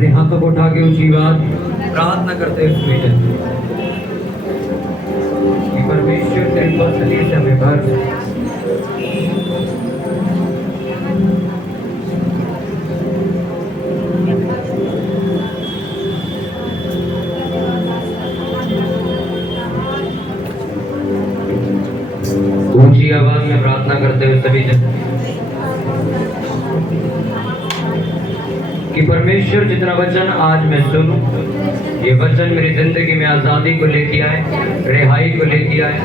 अपने हाथों को उठा के ऊंची बात प्रार्थना करते हुए कि परमेश्वर तेरे वचन से हमें भर दे। ऊंची आवाज में प्रार्थना करते हुए सभी जन कि परमेश्वर जितना वचन आज मैं सुनूं, ये वचन मेरी जिंदगी में आजादी को लेके आए, रिहाई को लेके आए।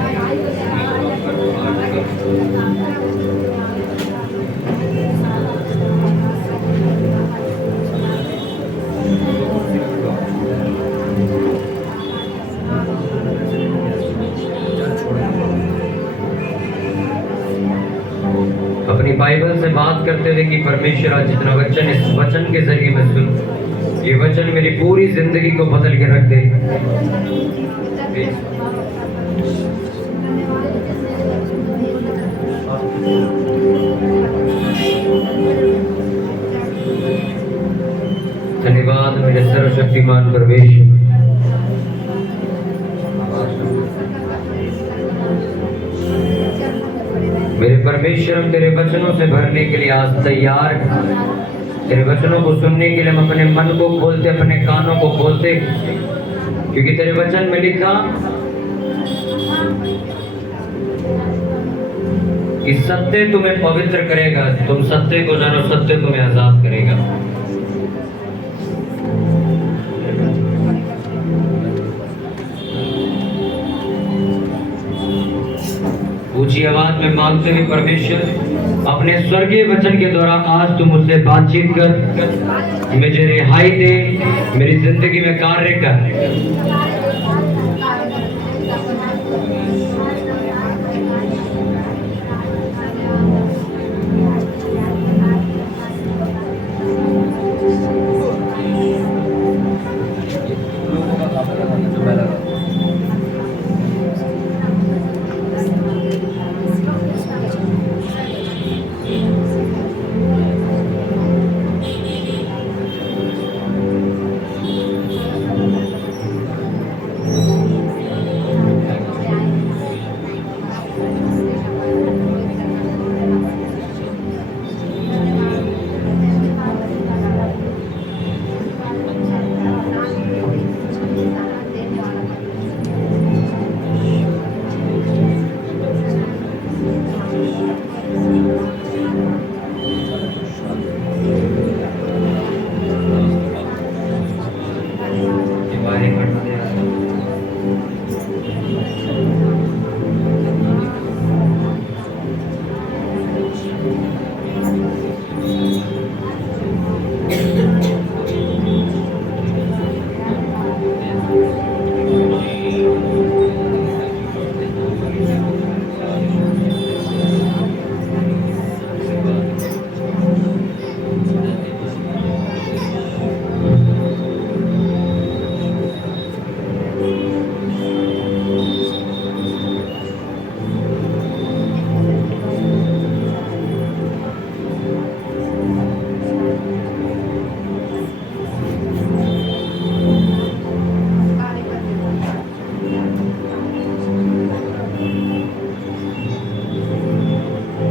अपनी बाइबल से बात करते हुए कि परमेश्वर आज जितना वचन इस वचन के जरिए मैं सुनूं, ये वचन मेरी पूरी जिंदगी को बदल के रख दे। धन्यवाद मेरे सर्वशक्तिमान परमेश्वर। मेरे परमेश्वर, हम तेरे वचनों से भरने के लिए आज तैयार हैं। तेरे वचनों को सुनने के लिए हम अपने मन को खोलते, अपने कानों को खोलते, क्योंकि तेरे वचन में लिखा कि सत्य तुम्हें पवित्र करेगा, तुम सत्य को जानो, सत्य तुम्हें आजाद करेगा। ऊंची आवाज में मांगते हुए परमेश्वर, अपने स्वर्गीय वचन के द्वारा आज तुम मुझसे बातचीत कर, मुझे रिहाई दे, मेरी जिंदगी में कार्य कर।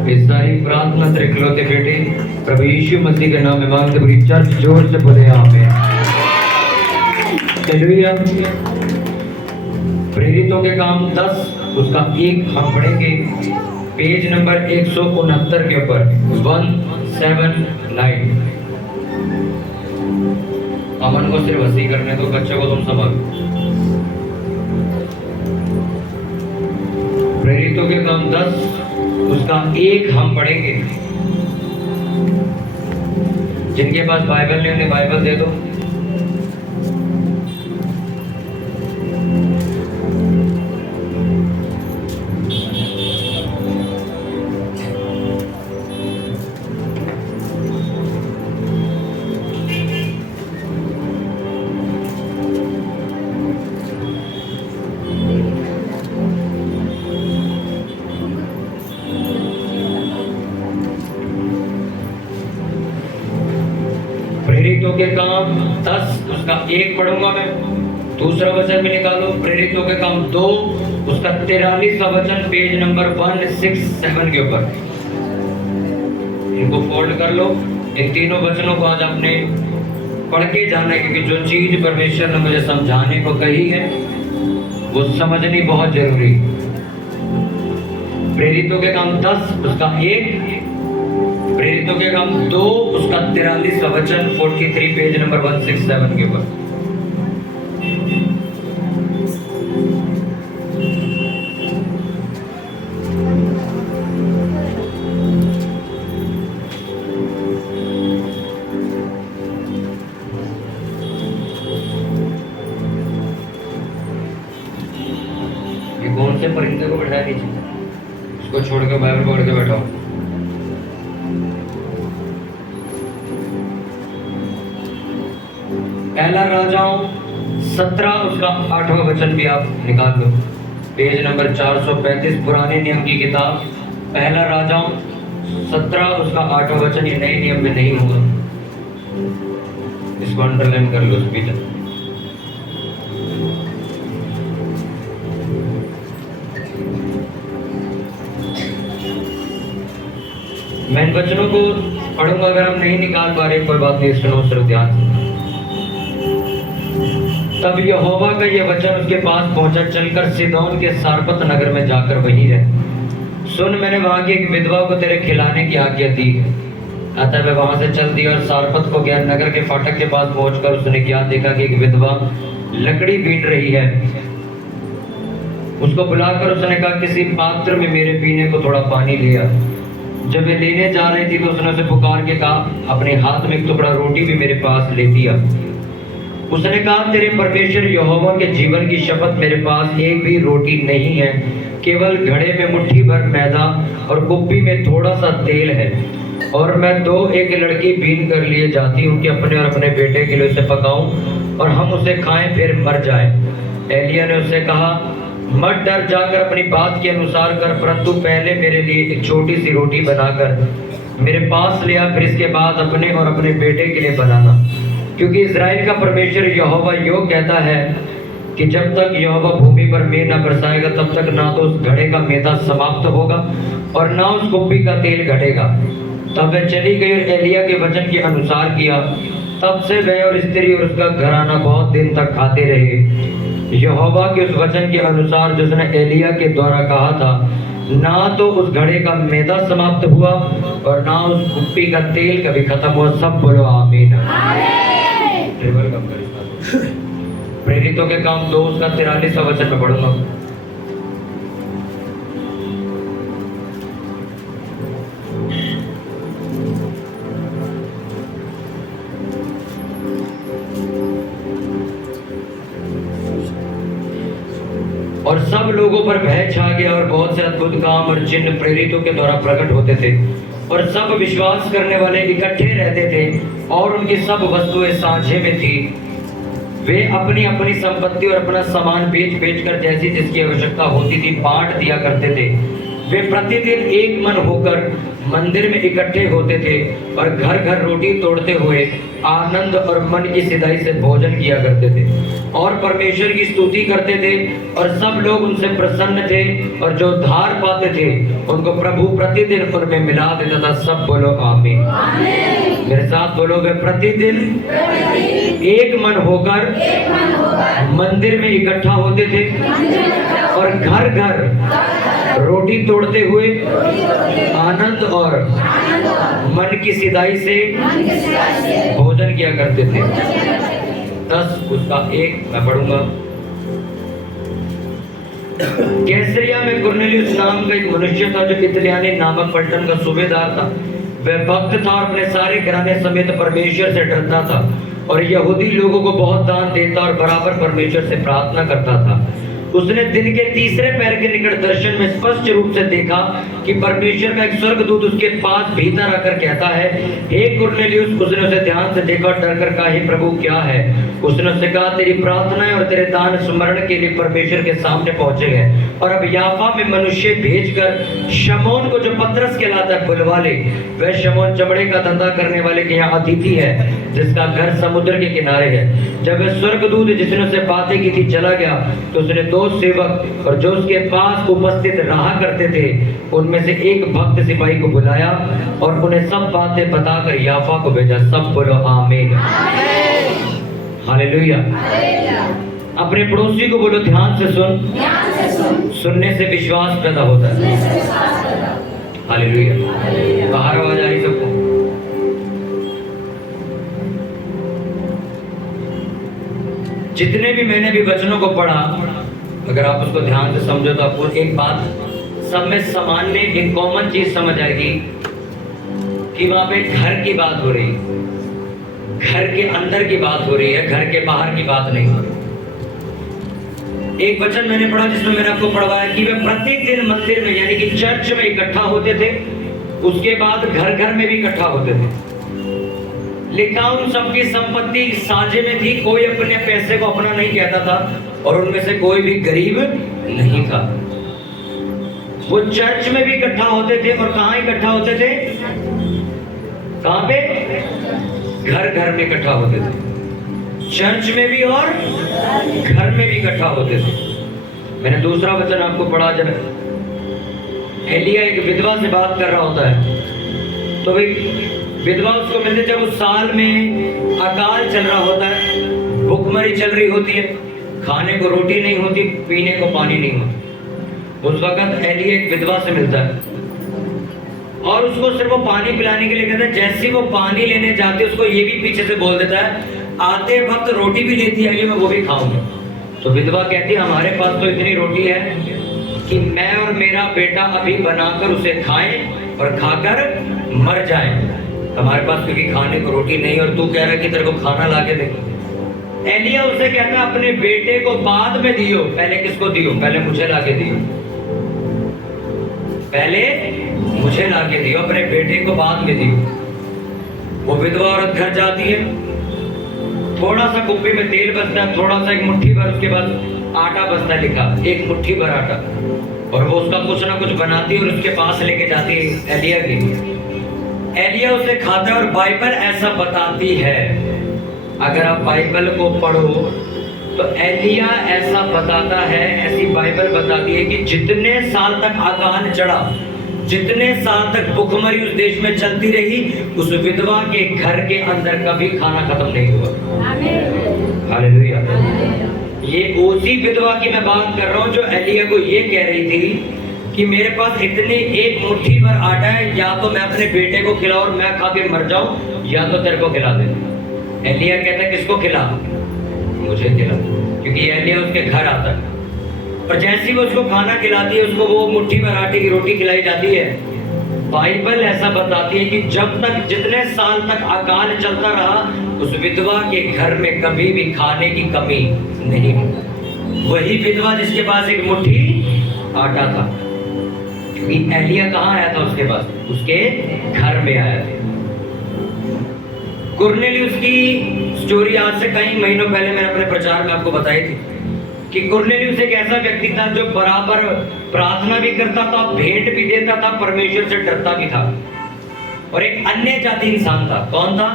इस सारी प्रार्थना तेरे इकलौते बेटे प्रभु यीशु मसीह के नाम में मांगते, पूरी चर्च जोर से बोले आमीन। हालेलुया। प्रेरितों के काम 10 उसका 1 हम पढ़ेंगे, पेज नंबर 169 के ऊपर 179। अमन को सिर्फ हंसी करने दो, बच्चों को तुम संभालो। प्रेरितों के काम 10 उसका 1 हम पढ़ेंगे। जिनके पास बाइबल नहीं उन्हें बाइबल दे दो। प्रेरितों के काम 10 उसका 1 पढ़ूंगा मैं। दूसरा वचन भी निकालो, प्रेरितों के काम 2 उसका 43वां वचन, पेज नंबर 167 के ऊपर। इनको फोल्ड कर लो। इन तीनों वचनों को आज आपने पढ़ के जाना है, क्योंकि जो चीज परमेश्वर ने मुझे समझाने को कही है वो समझनी बहुत जरूरी। प्रेरितों के काम 10 उसका 1, प्रेरितों के काम 2 उसका 43वां वचन, 43 पेज नंबर 167 के ऊपर। कौन से परिंदे को बैठाया नीचे, उसको छोड़कर बाइबल पकड़ के बैठाओ। पहला राजाओं 17 उसका 8वां वचन भी आप निकाल लो, पेज नंबर 435 पुराने नियम की किताब। पहला राजाओं 17 उसका 8वां वचन, ये नए नियम में नहीं होगा, इसको अंडरलाइन कर लो स्पीड। मैं इन वचनों को पढ़ूंगा, अगर हम नहीं निकाल पा रहे कोई बात नहीं, सुनो सिर्फ ध्यान से। तब यहोवा का यह वचन उसके पास पहुंचा, चलकर सीदोन के सारपत नगर में जाकर वहीं रहे। सुन, मैंने वहां की एक विधवा को तेरे खिलाने की आज्ञा दी है। अतः वह वहां से चल दी और सारपत को गया। नगर के फाटक के पास पहुंचकर उसने क्या देखा कि एक विधवा लकड़ी बीन रही है। उसको बुलाकर उसने कहा, किसी पात्र में मेरे पीने को थोड़ा पानी ले आ। जब वे लेने जा रही थी तो उसने उसे पुकार के कहा, अपने हाथ में एक टुकड़ा रोटी भी मेरे पास ले दिया। उसने कहा, तेरे परमेश्वर यहोवा के जीवन की शपथ, मेरे पास एक भी रोटी नहीं है, केवल घड़े में मुट्ठी भर मैदा और कुप्पी में थोड़ा सा तेल है। और मैं 1 लड़की बीन कर लिए जाती हूँ कि अपने और अपने बेटे के लिए उसे पकाऊं और हम उसे खाएं फिर मर जाएं। एलिया ने उससे कहा, मत डर, जाकर अपनी बात के अनुसार कर, परंतु पहले मेरे लिए एक छोटी सी रोटी बनाकर मेरे पास ले आ, फिर इसके बाद अपने और अपने बेटे के लिए बनाना। क्योंकि इज़राइल का परमेश्वर यहोवा यो कहता है कि जब तक यहोवा भूमि पर मेघ न बरसाएगा तब तक ना तो उस घड़े का मैदा समाप्त होगा और ना उस कुप्पी का तेल घटेगा। तब वह चली गई और एलिया के वचन के अनुसार किया। तब से वह और स्त्री और उसका घराना बहुत दिन तक खाते रहे, यहोवा के उस वचन के अनुसार जो उसने एलिया के द्वारा कहा था। ना तो उस घड़े का मैदा समाप्त हुआ और ना उस कुप्पी का तेल कभी खत्म हुआ। सब बोलो आमीन। प्रेरितों के काम 2 उसका 43वां वचन में पढ़ूंगा। और सब लोगों पर भय छा गया और बहुत से अद्भुत काम और चिन्ह प्रेरितों के द्वारा प्रकट होते थे और सब विश्वास करने वाले इकट्ठे रहते थे और उनकी सब वस्तुएं साझे में थी। वे अपनी अपनी संपत्ति और अपना सामान बेच बेच कर जैसी जिसकी आवश्यकता होती थी बांट दिया करते थे। वे प्रतिदिन एक मन होकर मंदिर में इकट्ठे होते थे और घर घर रोटी तोड़ते हुए आनंद और मन की सिधाई से भोजन किया करते थे और परमेश्वर की स्तुति करते थे। और सब लोग उनसे प्रसन्न थे और जो उद्धार पाते थे उनको प्रभु प्रतिदिन उनमें मिला देता था। सब बोलो आमीन। मेरे साथ बोलो, वे प्रतिदिन एक मन होकर मंदिर में इकट्ठा होते थे और घर घर रोटी तोड़ते हुए आनंद और मन की सिधाई से भोजन किया करते थे। 10 उसका 1 मैं पढ़ूंगा। कैसरिया में कुरनेलियुस नाम का एक मनुष्य था जो इतलियानी नामक पलटन का सूबेदार था। वह भक्त था और अपने सारे घराने समेत परमेश्वर से डरता था और यहूदी लोगों को बहुत दान देता और बराबर परमेश्वर से प्रार्थना करता था। उसने दिन के तीसरे पहर के निकट दर्शन में स्पष्ट रूप से देखा कि परमेश्वर का एक स्वर्गदूत उसके पास भीतर आकर कहता है, हे कुरनेलियुस। उसने उसे ध्यान से देखा और डर कर कहा, हे प्रभु क्या है? उसने उससे कहा, तेरी प्रार्थनाएं और तेरे दान स्मरण के लिए परमेश्वर के सामने पहुंचे हैं, और अब याफा में मनुष्य भेजकर शमौन को, जो पतरस कहलाता है, बुलवा ले। वह शमौन चमड़े का धंधा करने वाले के यहाँ अतिथि है, जिसका घर समुद्र के किनारे है। जब वह स्वर्गदूत जिसने उससे बातें की थी चला गया, तो उसने 2 सेवक और जो उसके पास उपस्थित रहा करते थे उनमें से एक भक्त सिपाही को बुलाया और उन्हें सब बातें बताकर याफा को भेजा। सब बोलो आमीन, हालेलुया। अपने पड़ोसी को बोलो, ध्यान से सुन, सुनने से विश्वास पैदा होता है। हालेलुया। बाहर आवाज आ रही सबको? जितने भी मैंने भी वचनों को पढ़ा, अगर आप उसको ध्यान से समझो तो आपको एक बात सब में सामान्य एक कॉमन चीज समझ आएगी कि वहां पे घर की बात हो रही है, घर के अंदर की बात हो रही है, घर के बाहर की बात नहीं हो रही। एक वचन मैंने पढ़ा जिसमें मैंने आपको पढ़वाया कि वे प्रत्येक दिन मंदिर में यानी कि चर्च में इकट्ठा होते थे, उसके बाद घर घर में भी इकट्ठा होते थे। लिखा उन सबकी संपत्ति साझे में थी, कोई अपने पैसे को अपना नहीं कहता था और उनमें से कोई भी गरीब नहीं था। वो चर्च में भी इकट्ठा होते थे और कहां इकट्ठा होते थे? कहां पे? घर घर में इकट्ठा होते थे, चर्च में भी और घर में भी इकट्ठा होते थे। मैंने दूसरा वचन आपको पढ़ा, जब एलिया एक विधवा से बात कर रहा होता है तो भाई विधवा उसको मिलते जब उस साल में अकाल चल रहा होता है, भूखमरी चल रही होती है, खाने को रोटी नहीं होती, पीने को पानी नहीं होता। उस वक्त एलिया एक विधवा से मिलता है और उसको सिर्फ वो पानी पिलाने के लिए कहता है। जैसे वो पानी लेने जाते उसको ये भी पीछे से बोल देता है, आते वक्त रोटी भी लेती आइए, मैं वो भी खाऊंगा। तो विधवा कहती है, हमारे पास तो इतनी रोटी है कि मैं और मेरा बेटा अभी बनाकर उसे खाएं और खाकर मर जाएं। हमारे पास क्योंकि खाने को रोटी नहीं और तू कह रहा है कि तेरे को खाना ला के दे। एलिया उसे कहता है, अपने बेटे को बाद में दियो, पहले किसको दियो? पहले मुझे ला के दियो, पहले मुझे ला के दियो, अपने बेटे को बाद में दियो। वो विधवा औरत घर जाती है, थोड़ा सा कुप्पी में तेल बचता है, थोड़ा सा एक मुट्ठी भर, उसके बाद आटा बचता है, लिखा एक मुट्ठी भर आटा, और वो उसका कुछ ना कुछ बनाती है और उसके पास लेके जाती है एलिया के। एलिया उसे खाता है और बाइबल ऐसा बताती है, अगर आप बाइबल को पढ़ो तो एलिया ऐसा बताता है, ऐसी बाइबल बताती है कि जितने साल तक अकाल चढ़ा, जितने साल तक भूखमरी उस देश में चलती रही, उस विधवा के घर के अंदर कभी खाना खत्म नहीं हुआ। हालेलुया। ये उसी विधवा की मैं बात कर रहा हूँ जो एलिया को ये कह रही थी कि मेरे पास इतनी एक मुट्ठी भर आटा है, या तो मैं अपने बेटे को खिलाऊं और मैं खा के मर जाऊं, या तो तेरे को खिला दे। एलिया कहता है, किसको खिला? मुझे खिला, क्योंकि एलिया उसके घर आता है और जैसे ही वो उसको खाना खिलाती है, उसको वो मुट्ठी भर आटे की रोटी खिलाई जाती है। बाइबल ऐसा बताती है कि जब तक, जितने साल तक अकाल चलता रहा, उस विधवा के घर में कभी भी खाने की कमी नहीं हुई। वही विधवा जिसके पास एक मुट्ठी आटा था, क्योंकि एलिया कहाँ आया था? उसके पास, उसके घर में आया था। कुरनेलियुस की स्टोरी आज से कई महीनों पहले मैंने अपने प्रचार में आपको बताई थी कि कुरनेलियुस एक ऐसा व्यक्ति था जो बराबर प्रार्थना भी करता था, भेंट भी देता था, परमेश्वर से डरता भी था, और एक अन्य जाति इंसान था। कौन था?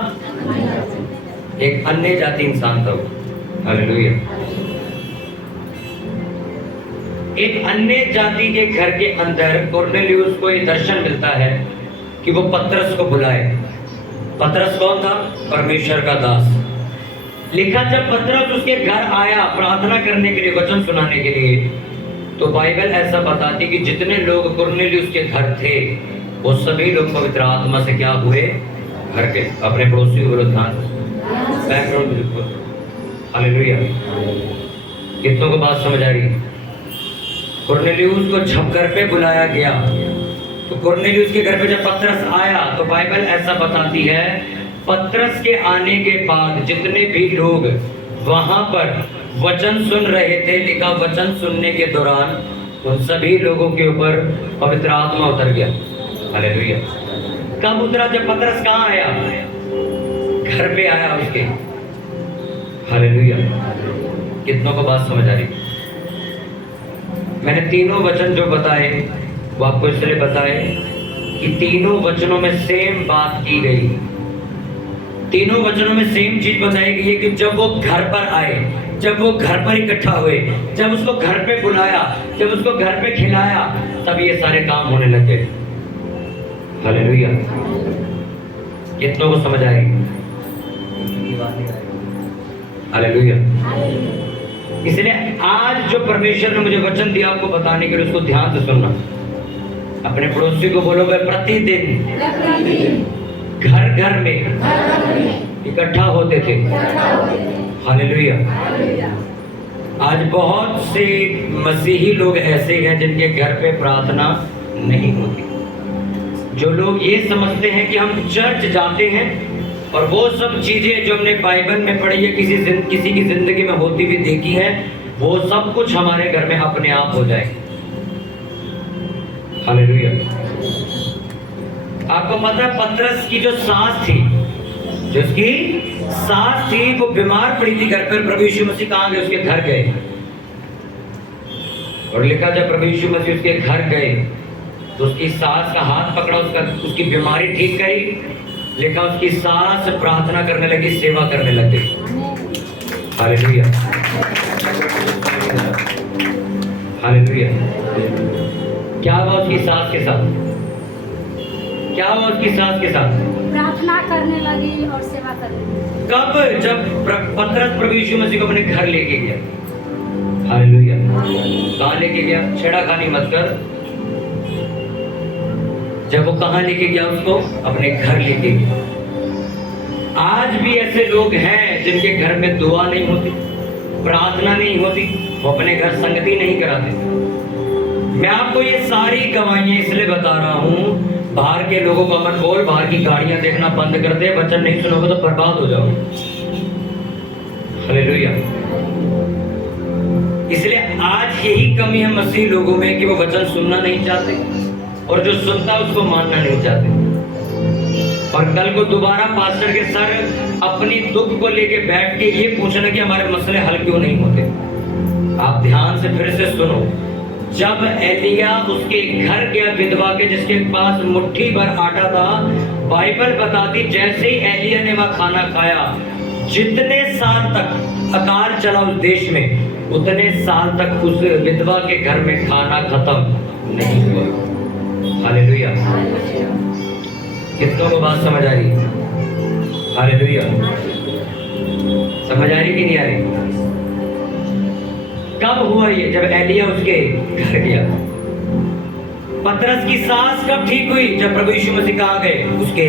एक अन्य जाति इंसान था वो। हालेलुया। एक अन्य जाति के घर के अंदर कुरनेलियुस को ये दर्शन मिलता है कि वो पतरस को बुलाए। पतरस कौन था? परमेश्वर का दास। लिखा, जब पतरस उसके घर आया प्रार्थना करने के लिए, वचन सुनाने के लिए, तो बाइबल ऐसा बताती कि जितने लोग कुरनेलियुस के घर थे वो सभी लोग पवित्र आत्मा से क्या हुए? भर के। अपने पड़ोसी को बोलो, ध्यान बैकग्राउंड। हालेलुया। कितनों को बात समझ आ रही है? कुरनेलियुस को जब घर पे बुलाया गया, तो कुरनेलियुस के घर पे जब पतरस आया, तो बाइबल ऐसा बताती है, पतरस के आने के बाद जितने भी लोग वहां पर वचन सुन रहे थे, लिखा वचन सुनने के दौरान उन सभी लोगों के ऊपर पवित्र आत्मा उतर गया। हालेलुया। कब उतरा? जब पतरस कहाँ आया? घर पे आया उसके। हालेलुया। कितनों को बात समझ आ रही? मैंने तीनों वचन जो बताए वो आपको इसलिए बताए कि तीनों वचनों में सेम बात की गई। तीनों वचनों में सेम चीज बताई गई है कि जब वो घर पर आए, जब वो घर पर इकट्ठा हुए, जब उसको घर पे बुलाया, जब उसको घर पे खिलाया, तब ये सारे काम होने लगे। हालेलुया। कितनों को समझ आएगी? हालेलुया। इसलिए आज जो परमेश्वर ने मुझे वचन दिया आपको बताने के लिए, उसको ध्यान से सुनना। अपने पड़ोसी को बोलोगे प्रतिदिन घर घर में इकट्ठा होते थे। हालेलुया। आज बहुत से मसीही लोग ऐसे हैं जिनके घर पे प्रार्थना नहीं होती। जो लोग ये समझते हैं कि हम चर्च जाते हैं और वो सब चीजें जो हमने बाइबल में पढ़ी है, किसी की जिंदगी में होती हुई देखी है, वो सब कुछ हमारे घर में अपने आप हो जाए। हालेलुया। आपको पता है पतरस की जो सास थी, जो उसकी सास थी, वो बीमार पड़ी थी घर पर। प्रभु यीशु मसीह कहाँ गए? उसके घर गए। और लिखा जब प्रभु यीशु मसीह उसके घर गए तो उसकी सास का हाथ पकड़ा, उसकी बीमारी ठीक करी। लिखा उसकी सास प्रार्थना करने लगी, सेवा करने लग गई। हालेलुया। हालेलुया। क्या हुआ उसकी सास के साथ? क्या हुआ उसकी सास के साथ? प्रार्थना करने लगी और सेवा करने लगी। कब? जब पतरस प्रभु यीशु मसीह को अपने घर लेके गया। हालेलुया। कहाँ लेके गया? छेड़ाखानी मत कर। जब वो कहाँ लेके गया? उसको अपने घर लेके गया। आज भी ऐसे लोग हैं जिनके घर में दुआ नहीं होती, प्रार्थना नहीं होती, वो अपने घर संगति नहीं कराते। मैं आपको ये सारी गवाहियां इसलिए बता रहा हूँ, बाहर के लोगों को मत बोल, बाहर की गाड़ियां देखना बंद कर दे, वचन नहीं सुनोगे तो बर्बाद हो जाओगे। हालेलुया। इसलिए आज यही कमी है मसीह लोगों में कि वो वचन सुनना नहीं चाहते और जो सुनता है उसको मानना नहीं चाहते। और कल को दोबारा पास्टर के सर अपनी दुख को लेके बैठ के ये पूछना कि हमारे मसले हल क्यों नहीं होते। आप ध्यान से फिर से सुनो। जब एलिया उसके घर गया विधवा के, जिसके पास मुट्ठी भर आटा था, बाइबल बताती जैसे ही एलिया ने वह खाना खाया, जितने साल तक अकाल चला उस देश में, उतने साल तक उस विधवा के घर में खाना खत्म नहीं हुआ। हालेलुया। कितनों को बात समझ आ रही? हालेलुया। समझ आ रही कि नहीं आ रही? कब हुआ ये? जब एलिया उसके घर गया। पतरस की सास कब ठीक हुई? जब प्रभु यीशु मसीह कहाँ गए? उसके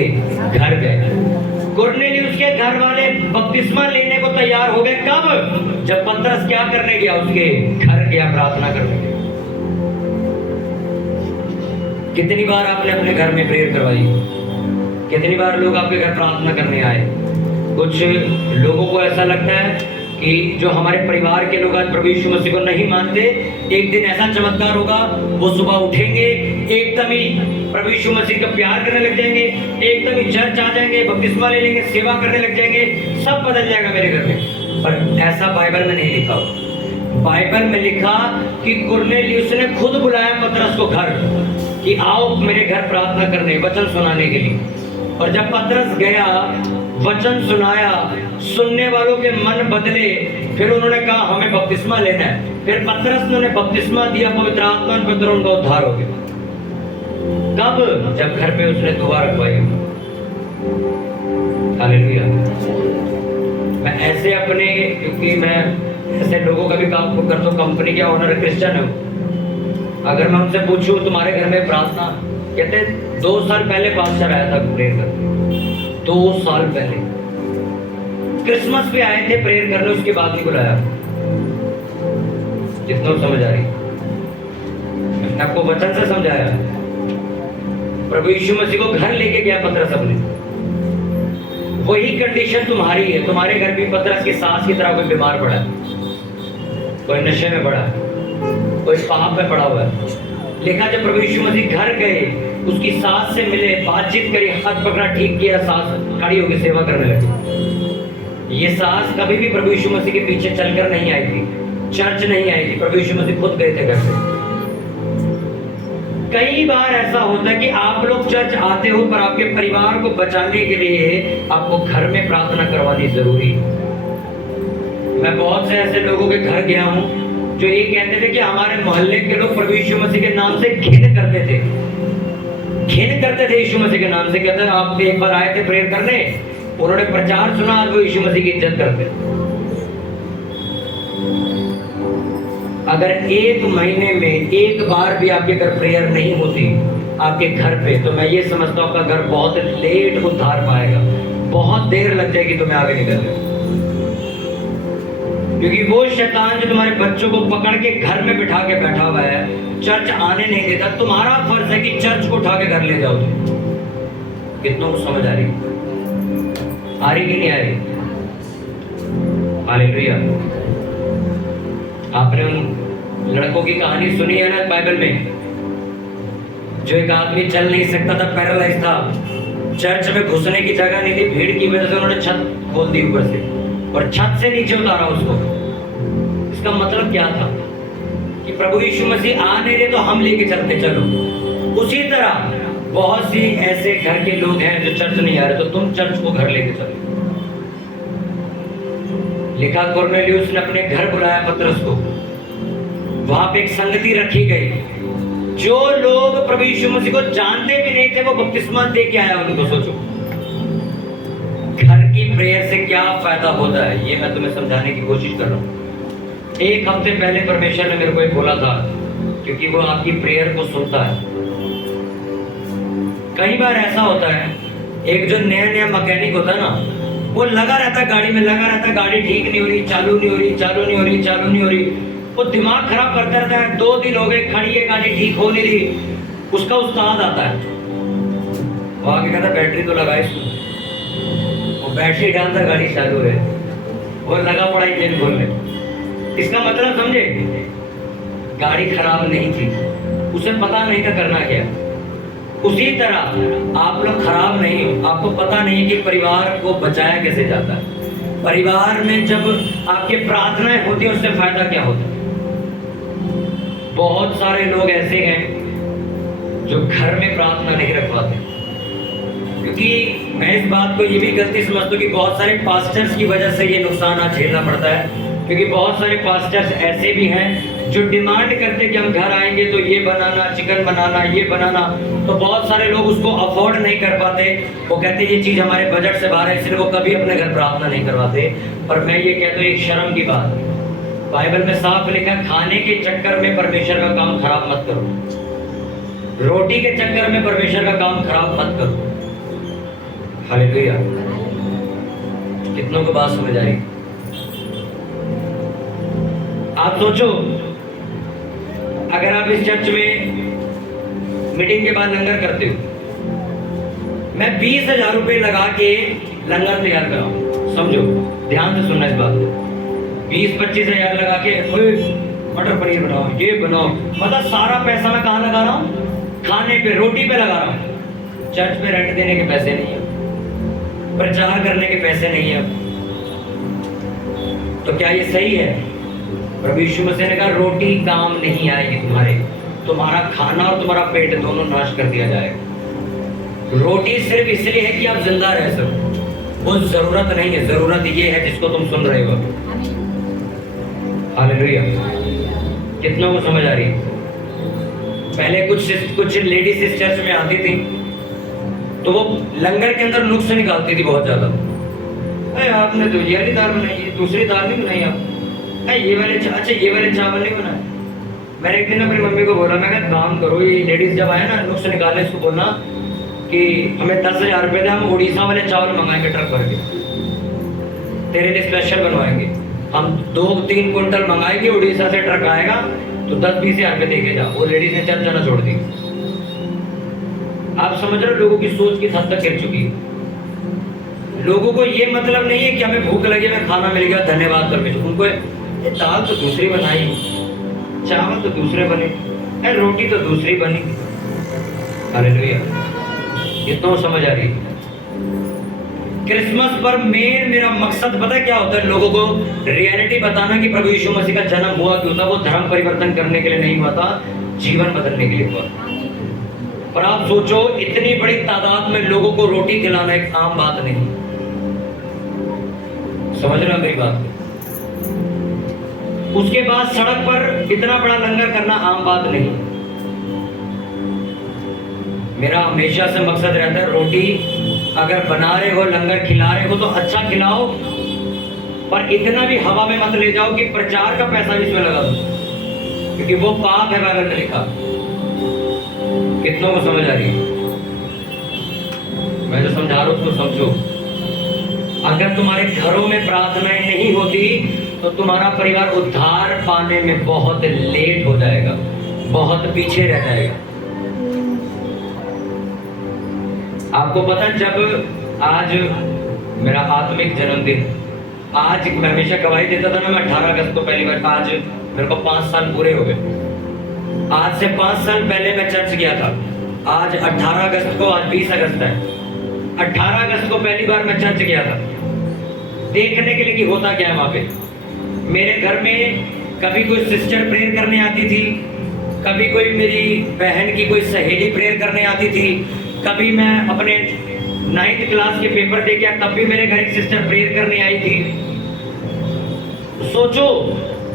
घर गए। कुरनेलियुस उसके घर वाले बपतिस्मा लेने को तैयार हो गए। कब? जब पतरस क्या करने गया? उसके घर गया, प्रार्थना करने गया। कितनी बार आपने अपने घर में प्रेयर करवाई? कितनी बार लोग आपके घर प्रार्थना करने आए? कुछ लोगों को ऐसा लगता है कि जो हमारे परिवार के लोग आज प्रभु यीशु मसीह को नहीं मानते, एक दिन ऐसा चमत्कार होगा, वो सुबह उठेंगे, एकदम ही प्रभु यीशु मसीह का प्यार करने लग जाएंगे, एकदम ही चर्च आ जाएंगे, बपतिस्मा ले लेंगे, सेवा करने लग जाएंगे, सब बदल जाएगा मेरे घर में। पर ऐसा बाइबल में नहीं लिखा। बाइबल में लिखा कि कुरनेलियुस ने खुद बुलाया पतरस को घर कि आओ मेरे घर प्रार्थना करने, वचन सुनाने के लिए। और जब पतरस गया, वचन सुनाया, सुनने वालों के मन बदले, फिर उन्होंने कहा हमें बपतिस्मा लेना है। फिर पतरस ने उन्हें बपतिस्मा दिया, पवित्र आत्मा में पवित्र उनका उद्धार हो गया। कब? जब घर पे उसने दुआ रखवाई। हालेलुया। मैं ऐसे अपने, क्योंकि मैं ऐसे लोगों का भी काम करता हूँ, कंपनी के ओनर क्रिश्चियन हूँ, अगर मैं उनसे पूछूं तुम्हारे घर में प्रार्थना, कहते 2 साल पहले पास्टर आया था प्रेयर करने। 2 साल पहले क्रिसमस पे आए थे प्रेयर करने, उसके बाद ही बुलाया। जितना समझ आ रही? मैंने आपको वचन से समझाया। प्रभु यीशु मसीह को घर लेके गया पतरस अपने। वही कंडीशन तुम्हारी है। तुम्हारे घर भी पतरस की सास की तरह कोई बीमार पड़ा है, कोई नशे में पड़ा है, कोई पाप में पड़ा हुआ है। लिखा जब प्रभु यीशु मसीह घर गए, उसकी सास से मिले, बातचीत करी, हाथ पकड़ा, ठीक किया, सास खड़ी होकर सेवा करने लगी। ये सास कभी भी प्रभु यीशु मसीह के पीछे चलकर नहीं आई थी, चर्च नहीं आई थी, प्रभु यीशु मसीह खुद गए थे घर से। कई बार ऐसा होता है कि आप लोग चर्च आते हो, पर आपके परिवार को बचाने के लिए आपको घर में प्रार्थना करवानी जरूरी है। मैं बहुत से ऐसे लोगों के घर गया हूं जो ये कहते थे कि हमारे मोहल्ले के लोग प्रभु यीशु मसीह के नाम से घिन करते थे, घिन करते थे यीशु मसीह के नाम से। कहते हैं आप एक बार आए थे प्रेयर करने, उन्होंने प्रचार सुना, आज वो यीशु मसीह की इज्जत करते। अगर एक महीने में एक बार भी आपके घर प्रेयर नहीं होती आपके घर पे, तो मैं ये समझता हूँ आपका घर बहुत लेट उद्धार पाएगा, बहुत देर लग जाएगी तुम्हें आगे निकलने। क्योंकि वो शैतान जो तुम्हारे बच्चों को पकड़ के घर में बिठा के बैठा हुआ है, चर्च आने नहीं देता, तुम्हारा फर्ज है कि चर्च को उठा के घर ले जाओ। तुम कितनों को समझ आ रही कि नहीं आ रही? हालेलुया। आपने उन लड़कों की कहानी सुनी है ना बाइबल में, जो एक आदमी चल नहीं सकता था, पैरालाइज था, चर्च में घुसने की जगह नहीं थी, भीड़ की वजह से उन्होंने छत खोल दी ऊपर से और छत से नीचे उतारा उसको। इसका मतलब क्या था कि प्रभु यीशु मसीह आ नहीं रहे तो हम लेके चलते, चलो। उसी तरह बहुत सी ऐसे घर के लोग हैं जो चर्च नहीं आ रहे, तो तुम चर्च को घर लेके चलो। लिखा कुरनेलियुस ने अपने घर बुलाया पतरस को, वहां पे एक संगति रखी गई। जो लोग प्रभु यीशु मसीह को जानते भी नहीं थे, वो बपतिस्मा दे के आया उनको। सोचो घर की प्रेयर से क्या फायदा होता है, ये मैं तुम्हें समझाने की कोशिश कर रहा हूँ। एक हफ्ते पहले परमेश्वर ने मेरे को एक बोला था, क्योंकि वो आपकी प्रेयर को सुनता है। कई बार ऐसा होता है, एक जो नया नया मैकेनिक होता है ना, वो लगा रहता गाड़ी में, लगा रहता, गाड़ी ठीक नहीं हो रही, चालू नहीं हो रही, चालू नहीं हो रही, चालू नहीं हो रही, वो दिमाग खराब करता रहता है। 2 दिन हो गए खड़ी है गाड़ी, ठीक हो नहीं रही। उसका उस्ताद आता है, वो आगे कहता बैटरी तो लगाए, वो बैटरी डालता, गाड़ी चालू है, वो लगा पड़ा इंजन खोलने। इसका मतलब समझे, गाड़ी खराब नहीं थी, उसे पता नहीं था करना क्या। उसी तरह आप लोग खराब नहीं हो, आपको पता नहीं कि परिवार को बचाया कैसे जाता है। परिवार में जब आपके प्रार्थनाएं होती है, उससे फायदा क्या होता है? बहुत सारे लोग ऐसे हैं जो घर में प्रार्थना नहीं रख पाते, क्योंकि मैं इस बात को ये भी गलती समझता हूँ कि बहुत सारे पास्टर्स की वजह से ये नुकसान आज झेलना पड़ता है। क्योंकि बहुत सारे पास्टर्स ऐसे भी हैं जो डिमांड करते कि हम घर आएंगे तो ये बनाना, चिकन बनाना, ये बनाना, तो बहुत सारे लोग उसको अफोर्ड नहीं कर पाते। वो कहते ये चीज़ हमारे बजट से बाहर है, इसलिए वो कभी अपने घर प्रार्थना नहीं करवाते। पर मैं ये कहता हूँ एक शर्म की बात, बाइबल में साफ लिखा, खाने के चक्कर में परमेश्वर का काम खराब मत करो, रोटी के चक्कर में परमेश्वर का काम खराब मत करो। हालेलुया। कितनों को बात समझ आई? आप सोचो, अगर आप इस चर्च में मीटिंग के बाद लंगर करते हो, मैं 20,000 रुपए लगा के लंगर तैयार कराऊं, समझो, ध्यान से सुनना इस बात को। 20-25 हजार लगा के मटर पनीर बनाओ, ये बनाओ, मतलब सारा पैसा मैं कहाँ लगा रहा हूँ? खाने पे, रोटी पे लगा रहा हूँ। चर्च में रेंट देने के पैसे नहीं है, प्रचार करने के पैसे नहीं है। तो क्या ये सही है? प्रभु यीशु मसीह ने कहा रोटी काम नहीं आएगी तुम्हारे, तुम्हारा खाना और तुम्हारा पेट दोनों नाश कर दिया जाएगा। रोटी सिर्फ इसलिए है कि आप जिंदा रह सको, वो जरूरत नहीं है, जरूरत ये है जिसको तुम सुन रहे हो। हालेलुया। कितनों को समझ आ रही है? पहले कुछ लेडीज इस चर्च में आती थी, तो वो लंगर के अंदर नुक्स निकालती थी बहुत ज्यादा। अरे आपने तो ये वाली दाल बनाई है, दूसरी दाल नहीं बनाई आप, ये वाले अच्छा ये वाले चावल नहीं बनाए। मैंने एक दिन अपनी मम्मी को बोला, मैं काम करो, ये लेडीज जब आए ना नुक्स निकालने, इसको बोलना कि हमें 10,000 रुपये दे, हम उड़ीसा वाले चावल मंगाएंगे ट्रक भर के, तेरे लिए स्पेशल बनवाएंगे। हम 2-3 कुंटल मंगाएंगे, उड़ीसा से ट्रक आएगा, तो 10-20 हजार रुपये दे के जा। वो लेडीज ने चर्च जाना छोड़ दी। आप समझ रहे हो, लोगों की सोच किस हद तक गिर चुकी है। लोगों को ये मतलब नहीं है कि हमें भूख लगी, हमें खाना मिल गया, धन्यवाद परमेश्वर। ये दाल तो दूसरी बनाई, चावल तो दूसरे बने, ये रोटी तो दूसरी बनी। हालेलुया। कितना समझ आ रही है? क्रिसमस पर मेरा मकसद पता है क्या होता है? लोगों को रियलिटी बताना कि प्रभु यीशु मसीह का जन्म हुआ क्यों था। वो धर्म परिवर्तन करने के लिए नहीं हुआ था, जीवन बदलने के लिए हुआ। पर आप सोचो, इतनी बड़ी तादाद में लोगों को रोटी खिलाना एक आम बात नहीं। समझ रहे हो मेरी बात? उसके बाद सड़क पर इतना बड़ा लंगर करना आम बात नहीं। मेरा हमेशा से मकसद रहता है, रोटी अगर बना रहे हो, लंगर खिला रहे हो तो अच्छा खिलाओ, पर इतना भी हवा में मत ले जाओ कि प्रचार का पैसा भी इसमें लगा दो, क्योंकि वो पाप है बाइबल में लिखा। कितनों को समझ आ रही है? मैं जो समझा रहा हूं उसको समझो। अगर तुम्हारे घरों में प्रार्थनाएं नहीं होती तो तुम्हारा परिवार उद्धार पाने में बहुत लेट हो जाएगा, बहुत पीछे रह जाएगा। आपको पता है, जब आज मेरा आत्मिक जन्मदिन, आज मैं हमेशा गवाही देता था ना, मैं 18 अगस्त को पहली बार, आज मेरे को 5 साल पूरे हो गए। आज से 5 साल पहले मैं चर्च गया था। आज 18 अगस्त को, आज 20 अगस्त है, 18 अगस्त को पहली बार मैं चर्च गया था देखने के लिए कि होता क्या है वहां पे। मेरे घर में कभी कोई सिस्टर प्रेयर करने आती थी, कभी कोई मेरी बहन की कोई सहेली प्रेयर करने आती थी, कभी मैं अपने 9th क्लास के पेपर दे गया तब भी मेरे घर एक सिस्टर प्रेयर करने आई थी। सोचो,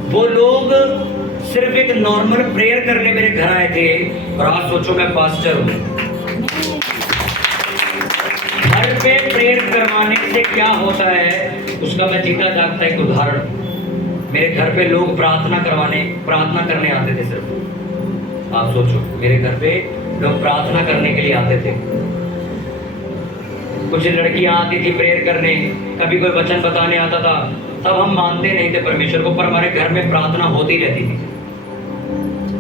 वो लोग सिर्फ एक नॉर्मल प्रेयर करने मेरे घर आए थे, और आज सोचो मैं पास्टर हूं। घर पे प्रेयर करवाने से क्या होता है उसका मैं जीता जागता एक उदाहरण। मेरे घर पे लोग प्रार्थना करने आते थे सिर्फ। आप सोचो, मेरे घर पे लोग प्रार्थना करने के लिए आते थे। कुछ लड़कियां आती थी प्रेयर करने, कभी कोई वचन बताने आता था, तब हम मानते नहीं थे परमेश्वर को, पर हमारे घर में प्रार्थना होती रहती थी।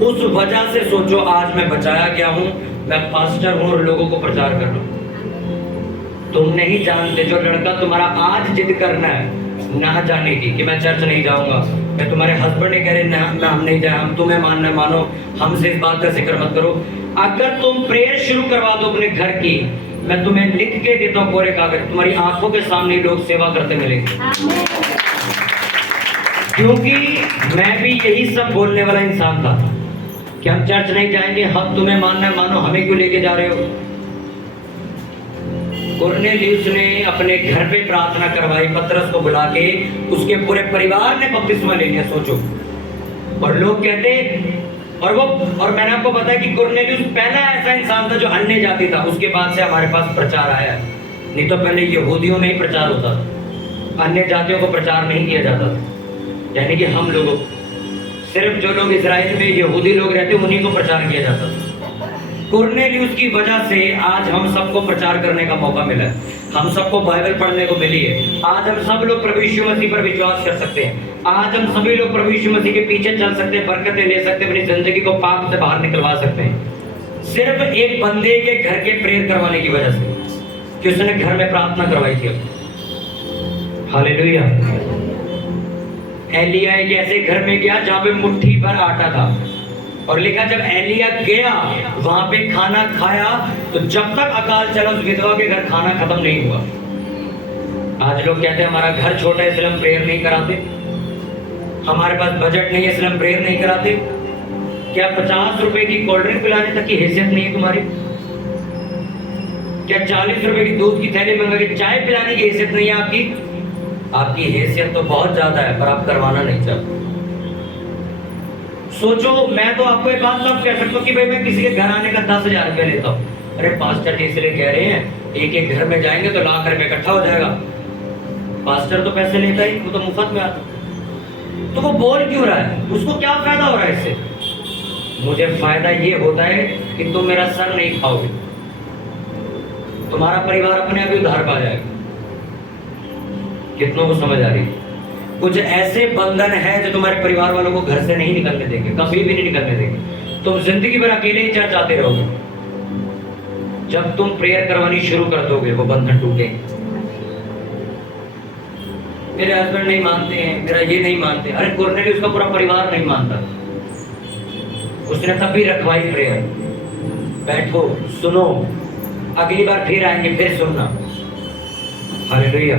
उस वजह से सोचो आज मैं बचाया गया हूं, मैं पास्टर हूं और लोगों को प्रचार कर रहा हूं। तुम नहीं जानते, जो लड़का तुम्हारा आज जिद करना है ना जाने की कि मैं चर्च नहीं जाऊंगा, मैं तुम्हारे हस्बैंड ने कह रहे ना हम नहीं जाए, हम तुम्हें मानना मानो, हमसे इस बात का जिक्र मत करो। अगर तुम प्रेयर शुरू करवा दो अपने घर की, मैं तुम्हें लिख के देता हूँ कोरे कागज, तुम्हारी आंखों के सामने लोग सेवा करते मिलेंगे। क्योंकि मैं भी यही सब बोलने वाला इंसान था कि हम चर्च नहीं जाएंगे, हम तुम्हें मानना मानो, हमें क्यों लेके जा रहे हो। कुरनेलियुस ने अपने घर पे प्रार्थना करवाई, पतरस को बुला के, उसके पूरे परिवार ने बपतिस्मा ले लिया। सोचो, और लोग कहते, और मैंने आपको बताया कि कुरनेलियुस पहला ऐसा इंसान था जो अन्य जाति था। उसके बाद से हमारे पास प्रचार आया, नहीं तो पहले यहूदियों में ही प्रचार होता था, अन्य जातियों को प्रचार नहीं किया जाता था। यानी कि हम लोगों, सिर्फ जो लोग इजराइल में यहूदी लोग रहते उन्हीं को प्रचार किया जाता था। कुरनेलियुस की वजह से आज हम सबको प्रचार करने का मौका मिला है, हम सबको बाइबल पढ़ने को मिली है। आज हम सब लोग प्रभु यीशु मसीह पर विश्वास कर सकते हैं, आज हम सभी लोग प्रभु यीशु मसीह के पीछे चल सकते हैं, बरकतें ले सकते हैं, अपनी जिंदगी को पाप से बाहर निकलवा सकते हैं, सिर्फ एक बंदे के घर के प्रेयर करवाने की वजह से, कि उसने घर में प्रार्थना करवाई थी। हालेलुया। एलिया एक ऐसे घर में गया जहां पे मुट्ठी भर आटा था, और लिखा जब एलिया गया वहां पे खाना खाया तो जब तक अकाल चला उस विधवा के घर खाना खत्म नहीं हुआ। आज लोग कहते हैं हमारा घर छोटा है इसलिए हम प्रेयर नहीं कराते, हमारे पास बजट नहीं है इसलिए हम प्रेयर नहीं कराते। क्या 50 रुपए की कोल्ड ड्रिंक पिलाने तक की हैसियत नहीं है तुम्हारी? क्या 40 रुपए की दूध की थैली मंगा के चाय पिलाने की हैसियत नहीं है आपकी? आपकी हैसियत तो बहुत ज्यादा है, पर आप करवाना नहीं चाहते। सोचो, मैं तो आपको एक बात तब कह सकता हूँ कि भाई मैं किसी के घर आने का 10,000 रुपया लेता हूँ। अरे पास्टर जी इसलिए कह रहे हैं, एक एक घर में जाएंगे तो लाख रुपए इकट्ठा हो जाएगा। पास्टर तो पैसे लेता ही, वो तो मुफ्त में आता, तो वो बोल क्यों रहा है? उसको क्या फायदा हो रहा है इससे? मुझे फायदा ये होता है कि तुम मेरा सर नहीं खाओगे, तुम्हारा परिवार अपने आप ही उधार पा जाएगा। कितनों को समझ आ रही है? कुछ ऐसे बंधन है जो तुम्हारे परिवार वालों को घर से नहीं निकलने देंगे, कभी भी नहीं निकलने देंगे। तुम जिंदगी भर अकेले ही चर्च आते रहोगे। जब तुम प्रेयर करवानी शुरू कर दोगे वो बंधन टूटेंगे। मेरे हस्बैंड नहीं मानते हैं, मेरा ये नहीं मानते। अरे कुरनेलियुस उसका पूरा परिवार नहीं मानता, उसने तब भी रखवाई प्रेयर। बैठो, सुनो, अगली बार फिर आएंगे, फिर सुनना। हालेलुया।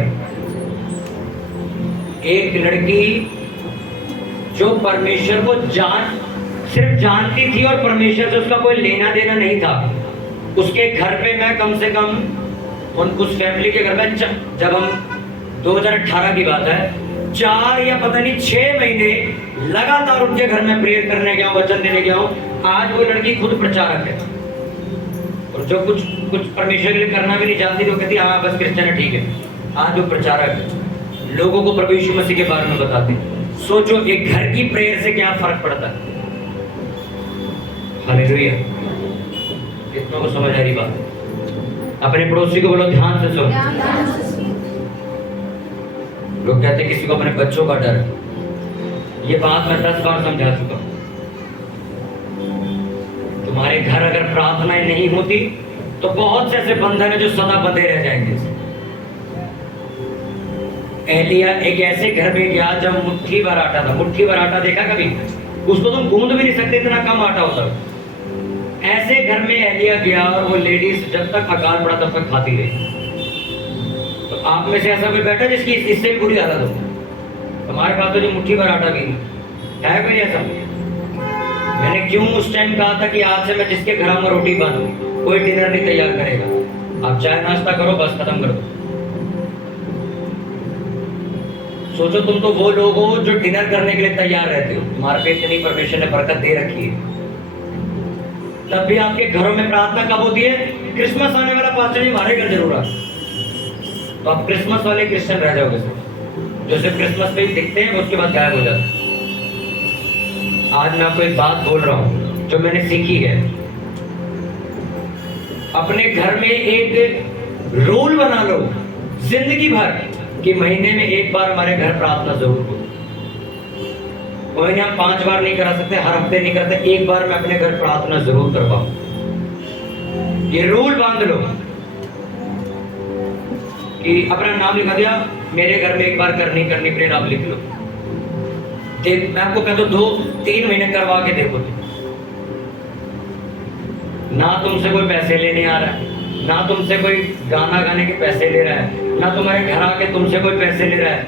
एक लड़की जो परमेश्वर को सिर्फ जानती थी और परमेश्वर से उसका कोई लेना देना नहीं था, उसके घर पे मैं कम से कम उस फैमिली के घर में जब हम 2018 की बात है, 4 या पता नहीं 6 महीने लगातार उनके घर में प्रेयर करने गया हूँ, वचन देने गया हूँ। आज वो लड़की खुद प्रचारक है, और जो कुछ परमेश्वर के लिए करना भी नहीं जानती, तो कहती हाँ बस क्रिश्चियन है, ठीक है। आज वो प्रचारक है, लोगों को प्रभु यीशु मसीह के बारे में बताते। सोचो एक घर की प्रेयर से क्या फर्क पड़ता है। हालेलुया। कितनों को समझ आ रही बात? अपने पड़ोसी को बोलो ध्यान से सुन। लोग कहते हैं किसी को अपने बच्चों का डर है। ये बात मैं 10 बार समझा चुका हूं। तुम्हारे घर अगर प्रार्थनाएं नहीं होती तो बहुत से ऐसे बंधन है जो सदा बंधे रह जाएंगे। एलिया एक ऐसे घर में गया जब मुट्ठी भर आटा था। मुट्ठी भर आटा देखा कभी? उसको तुम गूंद भी नहीं सकते, इतना कम आटा होता। ऐसे घर में एलिया गया और वो लेडीज जब तक अकाल पड़ा तब तक खाती रही। तो आप में से ऐसा कोई बैठा जिसकी इससे भी बुरी हालत हो? हमारे पास तो जो मुट्ठी भर आटा भी है कोई ऐसा? मैंने क्यों उस टाइम कहा था कि आज से मैं जिसके घर में रोटी बंद, कोई डिनर नहीं तैयार करेगा, आप चाय नाश्ता करो, बस खत्म कर दो। सोचो तुम तो वो लोग हो जो डिनर करने के लिए तैयार रहते हो, तुम्हारे पे इतनी परमेश्वर ने बरकत दे रखी है, तब भी आपके घरों में प्रार्थना कब होती है? क्रिसमस आने वाला पास्टर जी हमारे घर जरूर आ, तो आप क्रिसमस वाले क्रिश्चियन रह जाओगे सर, जो सिर्फ क्रिसमस पे ही दिखते हैं उसके बाद गायब हो जाते हैं। आज मैं आपको एक बात बोल रहा हूं जो मैंने सीखी है। अपने घर में एक रूल बना लो जिंदगी भर कि महीने में एक बार हमारे घर प्रार्थना जरूर हो। कोई नहीं, हम 5 बार नहीं करा सकते, हर हफ्ते नहीं करते, एक बार मैं अपने घर प्रार्थना जरूर करवाऊं। ये रूल बांध लो कि अपना नाम लिखा दिया, मेरे घर में एक बार करनी प्रेयर आप लिख लो। देख मैं आपको कहता हूं 2-3 महीने करवा के देखो। ना तुमसे कोई पैसे लेने आ रहा है, ना तुमसे कोई गाना गाने के पैसे ले रहा है, ना तुम्हारे घर आके तुमसे कोई पैसे ले रहा है,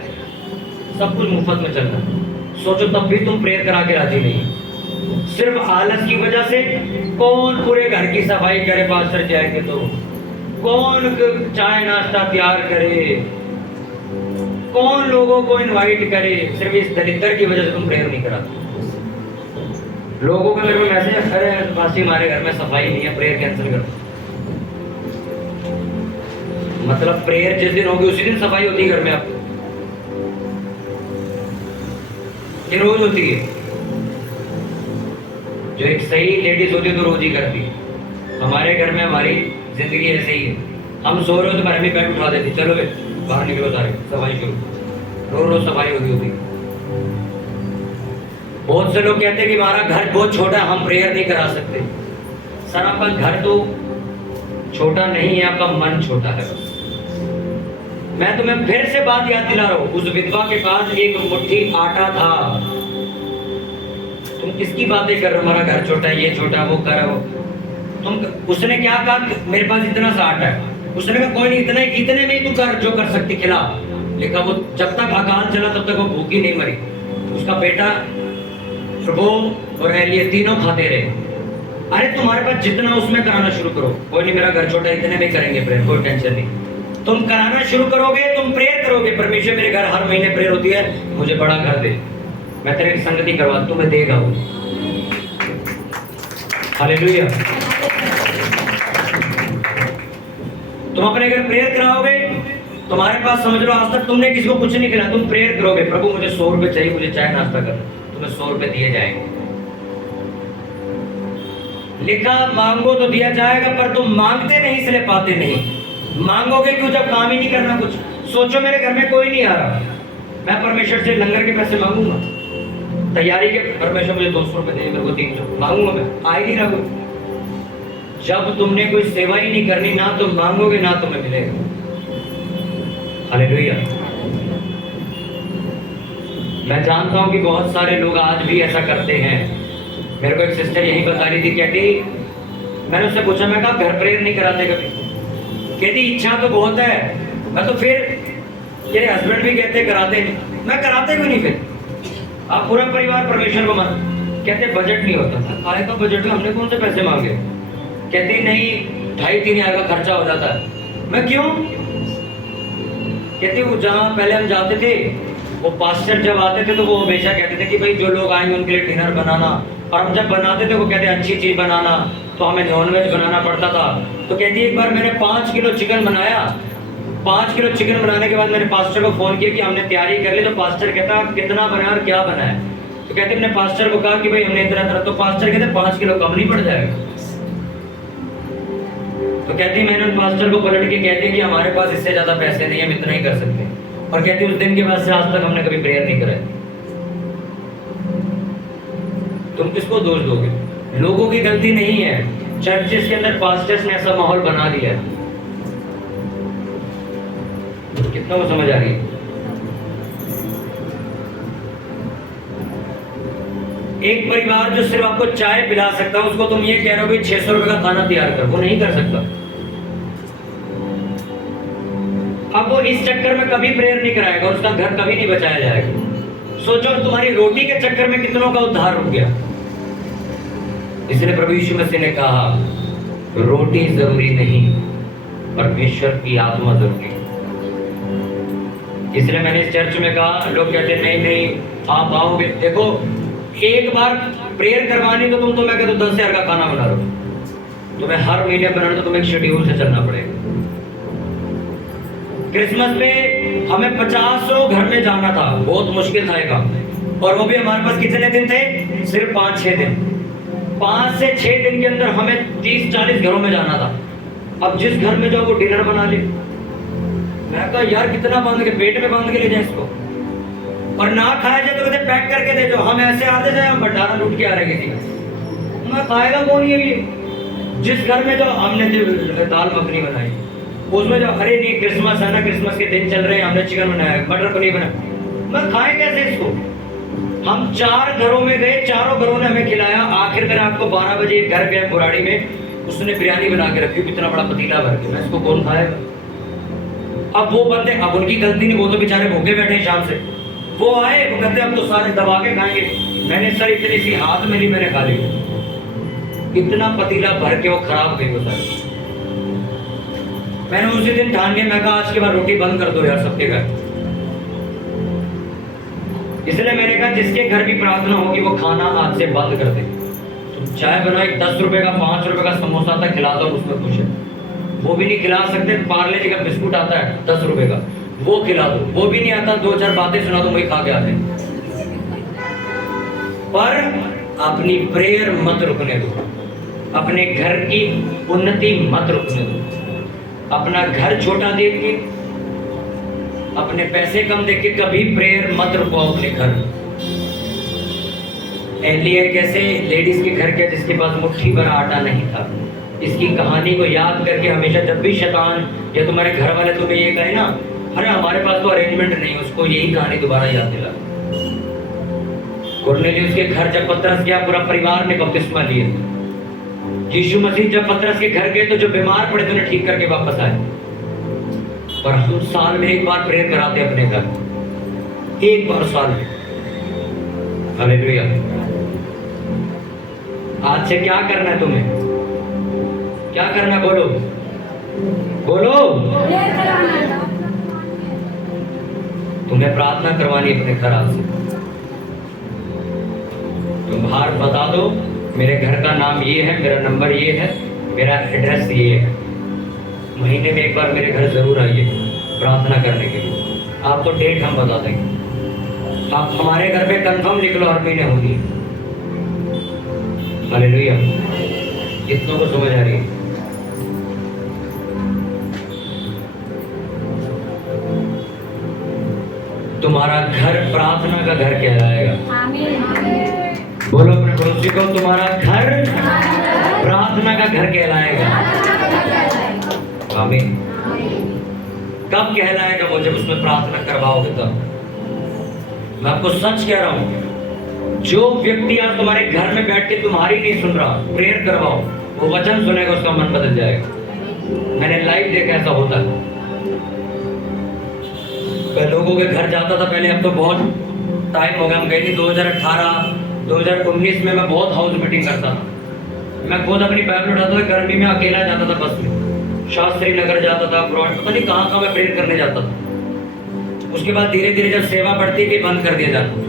सब कुछ मुफ्त में चल रहा है। सोचो तब भी तुम प्रेयर करा के राजी नहीं, सिर्फ आलस की वजह से। कौन पूरे घर की सफाई करे पास्टर जाएंगे तो? कौन चाय नाश्ता तैयार करे? कौन लोगों को इनवाइट करे? सिर्फ इस दरिद्र की वजह से तुम प्रेयर नहीं कराते। लोगों का मेरे को मैसेज, अरे पासी हमारे घर में सफाई नहीं है, प्रेयर कैंसिल कर। मतलब प्रेयर जिस दिन होगी उसी दिन सफाई होती है घर में? आप ये रोज होती है? जो एक सही लेडीज होती है तो रोज ही करती है। हमारे घर में हमारी जिंदगी ऐसे ही है। हम सो रहे हो तो मैं भी बेड उठा देती, चलो बाहर निकलो सारे, सफाई शुरू। रोज सफाई होती। बहुत से लोग कहते हैं कि हमारा घर बहुत छोटा है, हम प्रेयर नहीं करा सकते। सर आपका घर तो छोटा नहीं है, आपका मन छोटा है। मैं तुम्हें फिर से बात याद दिला रहा हूं, उस विधवा के पास एक मुट्ठी आटा था। तुम किसकी बातें कर रहे हो? हमारा घर छोटा है, ये छोटा, वो कर रहे हो तुम। उसने क्या कहा? मेरे पास इतना सा आटा है। उसने कहा कोई नहीं, इतने में ही तू कर, जो कर सकती खिला। लेकिन वो जब तक अकाल चला तब तक वो भूखी नहीं मरी। उसका बेटा प्रभु और एलिया तीनों खाते रहे। अरे तुम्हारे पास जितना उसमें कराना शुरू करो। कोई नहीं, मेरा घर छोटा है, इतने में करेंगे प्रेयर, कोई टेंशन नहीं। तुम कराना शुरू करोगे, तुम प्रेयर करोगे, परमेश्वर मेरे घर हर महीने प्रेयर होती है, मुझे बड़ा घर दे, मैं तेरे की संगति करवा, तुम्हें देगा वो। हालेलुया। तुम अपने घर प्रेयर कराओगे, तुम्हारे पास समझ लो आज तक तुमने किसी को कुछ नहीं खिलाया, तुम प्रेयर करोगे, प्रभु मुझे 100 रुपए चाहिए, मुझे चाय नाश्ता करना, तुम्हें 100 रुपए दिए जाएंगे। लिखा मांगो तो दिया जाएगा, पर तुम मांगते नहीं इसलिए पाते नहीं। मांगोगे क्यों जब काम ही नहीं करना कुछ? सोचो मेरे घर में कोई नहीं आ रहा, मैं परमेश्वर से लंगर के पैसे मांगूंगा? तैयारी के परमेश्वर मुझे 200 रुपए दे, मेरे को 300 मांगूंगा? मैं आ ही नहीं रहा। जब तुमने कोई सेवा ही नहीं करनी, ना तुम मांगोगे ना तुम्हें मिलेगा। हालेलुया। मैं जानता हूँ कि बहुत सारे लोग आज भी ऐसा करते हैं। मेरे को एक सिस्टर यही बता रही थी, कहती, मैंने उससे पूछा, मैं कहा घर प्रेयर नहीं कराते कभी? कहती इच्छा तो बहुत है। मैं तो फिर तेरे हस्बैंड भी कहते कराते नहीं, मैं कराते क्यों नहीं? फिर आप पूरा परिवार परमेश्वर को मान, कहते बजट नहीं होता। खाए का बजट में हमने कौन से पैसे मांगे? कहती नहीं 2,500-3,000 का खर्चा हो जाता है। मैं क्यों? कहती वो जहाँ पहले हम जाते थे, वो पास्टर जब आते थे तो वो हमेशा कहते थे कि भाई जो लोग आएंगे उनके लिए डिनर बनाना, और हम जब बनाते थे वो कहते अच्छी चीज बनाना, तो हमें नॉनवेज बनाना पड़ता था। तो कहती एक बार मैंने 5 किलो चिकन बनाया। 5 किलो चिकन बनाने के बाद मैंने पास्टर को फोन किया कि हमने तैयारी कर ली। तो पास्टर कहता कितना बनाया और क्या बनाया? तो कहते मैंने पास्टर को कहा कि भाई हमने इतना तरह, तो पास्टर कहते 5 किलो कम नहीं पड़ जाएगा? तो कहती मैंने उन पास्टर को पलट के कहती कि हमारे पास इससे ज्यादा पैसे नहीं, हम इतना ही कर सकते हैं। और कहती उस दिन के बाद से आज तक हमने कभी प्रेयर नहीं कराई। तुम किसको दोष दोगे? लोगों की गलती नहीं है, चर्चेस के अंदर पास्टर्स ने ऐसा माहौल बना दिया है। कितना वो समझ आ रही है? एक परिवार जो सिर्फ आपको चाय पिला सकता है, उसको तुम ये कह रहे हो कि 600 रुपए का खाना तैयार कर, वो नहीं कर सकता। अब वो इस चक्कर में कभी प्रेयर नहीं कराएगा और उसका घर कभी नहीं बचाया जाएगा। सोचो तुम्हारी रोटी के चक्कर में कितनों का उद्धार हो गया। इसलिए प्रभु यीशु मसीह ने कहा रोटी जरूरी नहीं, परमेश्वर की आत्मा जरूरी है। इसलिए मैंने इस चर्च में कहा, लोग कहते नहीं नहीं आप आओगे, देखो एक बार प्रेयर करवानी तो तुम, मैं कहता 10,000 का खाना बना लो, तुम्हें हर महीने बनाना, तो तुम्हें एक शेड्यूल से चलना पड़ेगा। क्रिसमस पे हमें 50 घर में जाना था, बहुत मुश्किल था ये काम, और वो भी हमारे पास कितने दिन थे? सिर्फ 5-6 दिन। 5 से 6 दिन के अंदर हमें 30-40 घरों में जाना था। अब जिस घर में जाओ वो डिनर बना ले। मैं कहा यार कितना बांध के, पेट में बांध के ले जाए इसको, और ना खाया जाए तो कहते पैक करके दे दो। हम ऐसे आते थे, हम भंडारा लूट के आ रहे थे। मैं खाएगा कौन ये भी? जिस घर में जो हमने दाल मखनी बनाई, उसमें जो अरे नहीं क्रिसमस है ना, क्रिसमस के दिन चल रहे हैं, हमने चिकन बनाया, मटर पनीर बनाया, मैं खाए कैसे इसको? हम 4 घरों में गए, चारों घरों ने हमें खिलाया। आखिर में आपको 12 बजे घर गए बुराड़ी में, उसने बिरयानी बना के रखी, इतना बड़ा पतीला भर के, मैं इसको कौन खाएगा? अब वो बंदे, अब उनकी गलती नहीं, वो तो बेचारे भूखे बैठे हैं शाम से। वो आए, वो कहते अब तो सारे दबा के खाएंगे। मैंने सर इतनी सी हाथ में ली, मैंने खा ली। इतना पतीला भर के वो खराब गई वो सर। मैंने उसी दिन ठान लिया, मैं कहा आज के बाद रोटी बंद कर दो यार सबके घर। इसलिए मैंने कहा जिसके घर भी प्रार्थना होगी वो खाना आज से बंद कर दे। तुम चाय बनाओ, 10 रुपए का 5 रुपए का समोसा तक खिला दो, उसमें कुछ है, वो भी नहीं खिला सकते। पार्ले जी का बिस्कुट आता है 10 रुपए का, वो खिला दो। वो भी नहीं आता, 2-4 बातें सुना दो, वही खा के आते। पर अपनी प्रेयर मत रुकने दो, अपने घर की उन्नति मत रुकने दो। अपना घर छोटा देख के, अपने पैसे कम देख के कभी प्रेयर मत रुको अपने घर। एलिया कैसे लेडीज के घर के जिसके पास मुट्ठी भर आटा नहीं था। इसकी कहानी को याद करके हमेशा जब भी शैतान या तुम्हारे घर वाले तुम्हें ये कहे ना, अरे हमारे पास तो अरेंजमेंट नहीं, उसको यही कहानी दोबारा याद दिला। कुरनेलियुस के घर जब पतरस गया, पूरा परिवार ने बपतिस्मा लिए। यीशु मसीह जब पतरस के घर गए तो जो बीमार पड़े थे उन्हें ठीक करके वापस आए। और हम साल में एक बार प्रेयर कराते अपने घर, एक बार साल में। हालेलुया। आज से क्या करना है तुम्हें? क्या करना है? बोलो बोलो। तुम्हें प्रार्थना करवानी अपने घर आज से। तुम बाहर बता दो मेरे घर का नाम ये है, मेरा नंबर ये है, मेरा एड्रेस ये है। महीने में एक बार मेरे घर जरूर आइए प्रार्थना करने के लिए। आपको डेट हम बता देंगे। आप हमारे घर पे कंफर्म लिख लो, हर महीने होगी। हालेलुया। कितनों को समझ आ रही है? तुम्हारा घर प्रार्थना का घर कहलाएगा। बोलो अपने पड़ोसी को, तुम्हारा घर प्रार्थना का घर कहलाएगा। आमीन। कब कहलाएगा? वो जब उसमें प्रार्थना करवाओगे तब। मैं आपको सच कह रहा हूं, जो व्यक्ति आज तुम्हारे घर में बैठ के तुम्हारी नहीं सुन रहा, प्रेयर करवाओ, वो वचन सुनेगा, उसका मन बदल जाएगा। मैंने लाइव देखा ऐसा होता है। मैं लोगों के घर जाता था पहले, अब तो बहुत टाइम हो गया, हम गए थे 2018 2019 में। मैं बहुत हाउस मीटिंग करता था। मैं खुद अपनी बाइबल उठाता था, गर्मी में अकेला जाता था बस में, शास्त्री नगर जाता था, पता नहीं कहाँ कहाँ मैं प्रेयर करने जाता था। उसके बाद धीरे धीरे जब सेवा बढ़ती गई, बंद कर दिया जाता।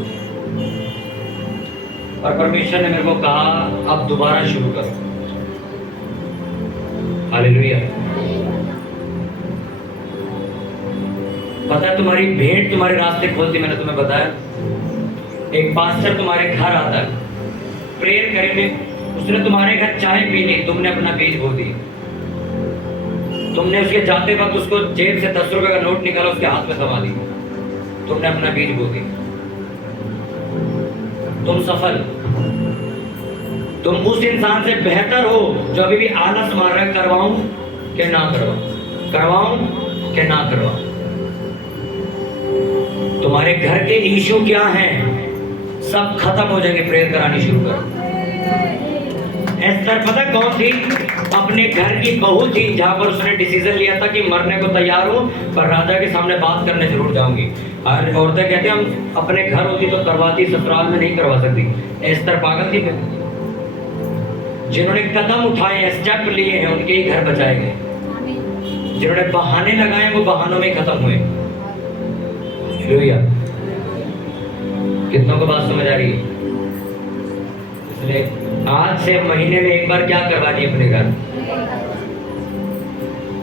और परमेश्वर ने मेरे को कहा अब दोबारा शुरू करो। हालेलुया। पता है तुम्हारी भेंट तुम्हारे रास्ते खोलती। मैंने तुम्हें बताया, एक पास्टर तुम्हारे घर आता है, प्रेयर करने, उसने तुम्हारे घर चाय पी ली, तुमने अपना बीज बो दिया। तुमने उसके जाते वक्त उसको जेब से 10 रुपए का नोट निकाला, उसके हाथ में थमा दिया, तुमने अपना बीज बो दिया। तुम सफल, तुम उस इंसान से बेहतर हो जो अभी भी आलस मार रहा है, करवाऊं कि ना करवाऊं, करवाऊं कि ना करवाऊं। तुम्हारे घर के इशू क्या हैं, सब खत्म हो जाएंगे, प्रेयर करानी शुरू करो। एस्तर पता कौन थी? अपने घर की बहू थी, जहां पर उसने डिसीजन लिया था कि मरने को तैयार हूं, पर राजा के सामने बात करने जरूर जाऊंगी। और औरतें कहती हैं हम अपने घर होती तो करवाती, ससुराल में नहीं करवा सकती। एस्तर पागल थी। जिन्होंने कदम उठाए, स्टेप लिए हैं, उनके ही घर बचाए गए। जिन्होंने बहाने लगाए, वो बहानों में खत्म हुए। हालेलुया। कितनों को बात समझ आ रही है? इसलिए आज से महीने में एक बार क्या करवानी है अपने घर।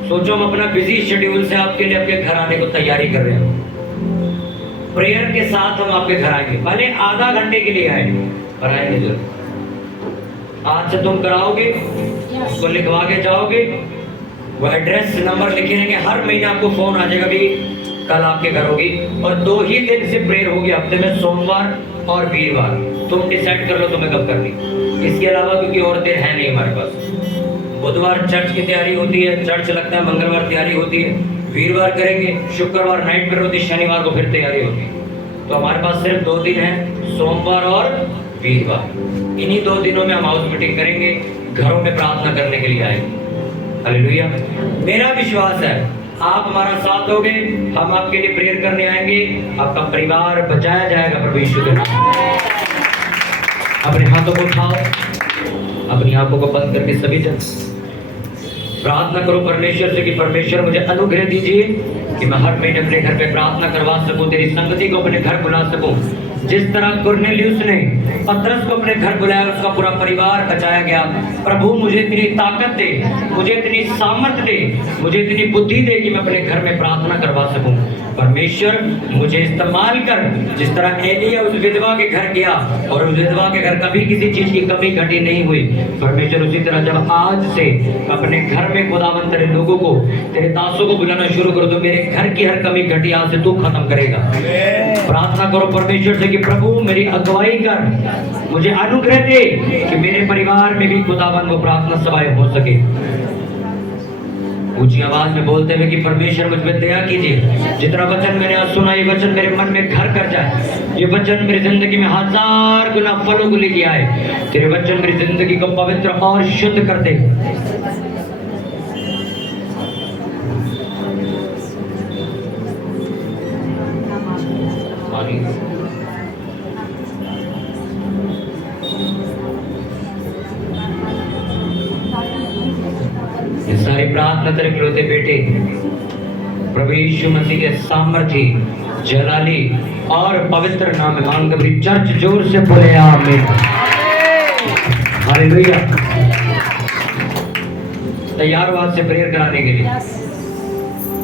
सोचो हम अपना बिजी शेड्यूल से आपके लिए आपके घर आने को तैयारी कर रहे हैं। प्रेयर के साथ हम आपके घर आएंगे, भले आधा घंटे के लिए आए, पर आएंगे जरूर। आज से तुम कराओगे, उसको लिखवा के जाओगे, वो एड्रेस नंबर लिखे रहेंगे, हर महीने आपको फोन आ जाएगा भी कल आपके घर होगी। और 2 ही दिन से प्रेयर होगी हफ्ते में, सोमवार और वीरवार। तुम डिसाइड कर लो तुम्हें कब करनी। इसके अलावा क्योंकि और दिन है नहीं हमारे पास। बुधवार चर्च की तैयारी होती है, चर्च लगता है, मंगलवार तैयारी होती है, वीरवार करेंगे, शुक्रवार नाइट प्रेयर होती है, शनिवार को फिर तैयारी होती है। तो हमारे पास सिर्फ 2 दिन है, सोमवार और वीरवार। इन्हीं 2 दिनों में हम हाउस मीटिंग करेंगे, घरों में प्रार्थना करने के लिए आएंगे। हालेलुया। मेरा विश्वास है आप हमारा साथ दोगे, हम आपके लिए प्रेयर करने आएंगे, आपका परिवार बचाया जाएगा प्रभु यीशु के नाम। अपने हाथों को उठाओ, अपनी आंखों को बंद करके सभी जन प्रार्थना करो परमेश्वर से कि परमेश्वर मुझे अनुग्रह दीजिए कि मैं हर महीने अपने घर पे प्रार्थना करवा सकूं, तेरी संगति को अपने घर बुला सकूं। जिस तरह कुरनेलियुस ने पतरस को अपने घर बुलाया, उसका पूरा परिवार बचाया गया। प्रभु मुझे इतनी ताकत दे, मुझे इतनी सामर्थ दे, मुझे इतनी बुद्धि दे कि मैं अपने घर में प्रार्थना करवा सकूं। परमेश्वर मुझे इस्तेमाल कर, जिस तरह एलिया उस विधवा के घर गया और उस विधवा के घर कभी किसी चीज की कमी घटी नहीं हुई। परमेश्वर उसी तरह जब आज से अपने घर में खुदावंद तेरे लोगों को, तेरे दासों को बुलाना शुरू करो, तो मेरे घर की हर कमी घटी आज से तू खत्म करेगा। प्रार्थना करो परमेश्वर से कि प्रभु मेरी अगुवाई कर, मुझे अनुग्रह दे कि मेरे परिवार में भी खुदावंद वो प्रार्थना सभाएं हो सके। ऊंची आवाज में बोलते हुए कि परमेश्वर मुझ पर दया कीजिए, जितना वचन मैंने आज सुना, ये वचन मेरे मन में घर कर जाए, ये वचन मेरी जिंदगी में 1000 गुना फलों को लेके आए। तेरे वचन मेरी जिंदगी को पवित्र और शुद्ध कर दे। ये सारी प्रार्थना तेरे इकलौते बेटे प्रभु यीशु मसीह के सामर्थी, जलाली और पवित्र नाम में मांग कभी चर्च जोर से बोले आमीन। हालेलुया। तैयार हो आज से प्रेयर कराने के लिए?